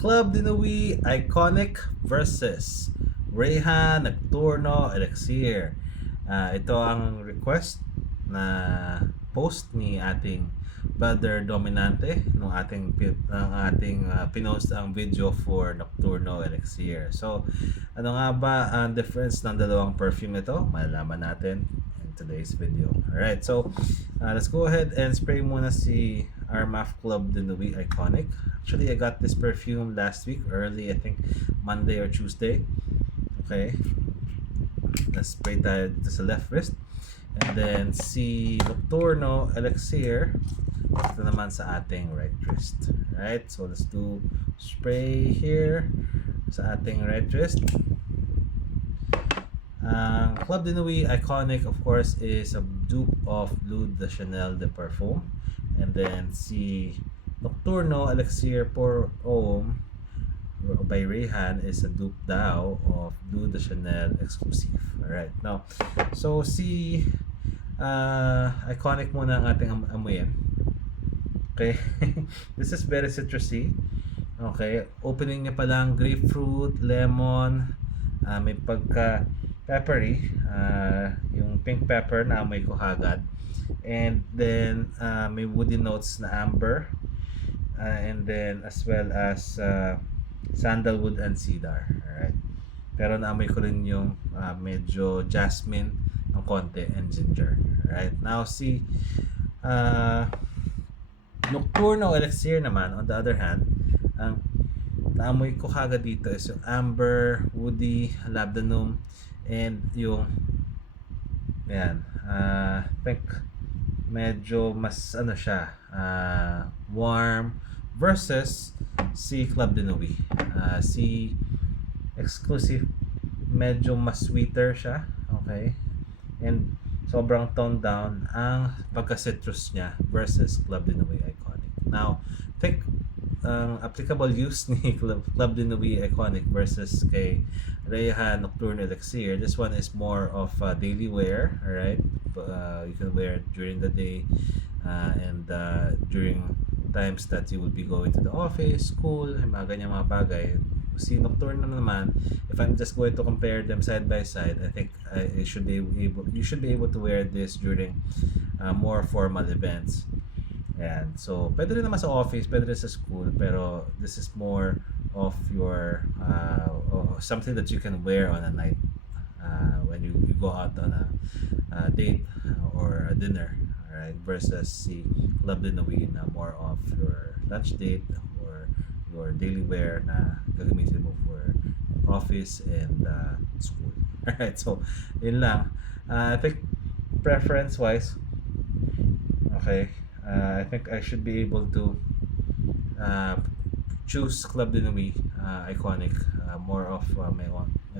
Club Dinawi Iconic versus Rehan Nocturno Elixir. Ito ang request na post ni ating brother Dominante nung ating pinost ang video for Nocturno Elixir. So, ano nga ba ang difference ng dalawang perfume ito? Malalaman natin in today's video. Alright, so let's go ahead and spray muna si Armaf Club Dinawi Iconic. Actually, I got this perfume last week, early, I think Monday or Tuesday. Okay, let's spray tayo dito sa left wrist. And then si Nocturno Elixir ito naman sa ating right wrist. Right, so let's do spray here sa ating right wrist. Club Dinawi Iconic, of course, is a dupe of Bleu de Chanel de Parfum. And then si Nocturno Elixir Pour Homme by Rehan is a dupe daw of Bleu de Chanel Exclusive. Alright, now, so si Iconic muna ang ating amuyin. Okay, this is very citrusy. Okay, opening niya pa lang grapefruit, lemon, may pagka peppery, yung pink pepper na amoy ko agad. And then may woody notes na amber, and then as well as sandalwood and cedar. Alright, pero naamoy ko rin yung medyo jasmine ng konti and ginger. Alright, now si Nocturno Elixir naman, on the other hand, ang naamoy ko kagad dito is yung amber, woody, labdanum, and yung yan, I think medyo mas ano siya, warm versus si Club Dinawi. Si Exclusive medyo mas sweeter siya, okay, and sobrang toned down ang pagka-citrus niya versus Club Dinawi Iconic. Now, I think applicable use ni Club Dinawi Iconic versus kay Rehan Nocturno Elixir, this one is more of daily wear. Alright, you can wear it during the day and during times that you will be going to the office, school, mga ganyan mga bagay. Si Nocturno naman, if I'm just going to compare them side by side, I think you should be able to wear this during more formal events. And so, pwede rin naman sa office, pwede rin sa school, pero this is more of your something that you can wear on a night when you go out on a date or a dinner, alright, versus si Club Dinawi na more of your lunch date or your daily wear na gagamitin mo for office and school. Alright, so yun lang. I think preference wise, okay, I think I should be able to choose Club Dinawi Iconic, more of my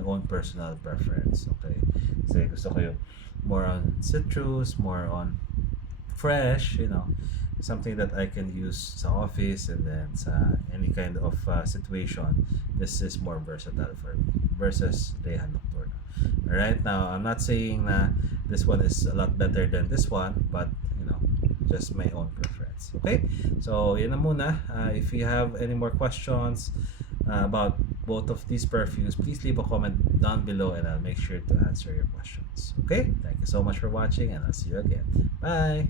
own personal preference. Okay, kasi gusto ko yung more on citrus, more on fresh, something that I can use sa office and then sa any kind of situation. This is more versatile for me versus Rehan Nocturno. Alright, now I'm not saying na this one is a lot better than this one, but just my own preference. Okay, so yun na muna. If you have any more questions about both of these perfumes, please leave a comment down below and I'll make sure to answer your questions. Okay, thank you so much for watching and I'll see you again. Bye.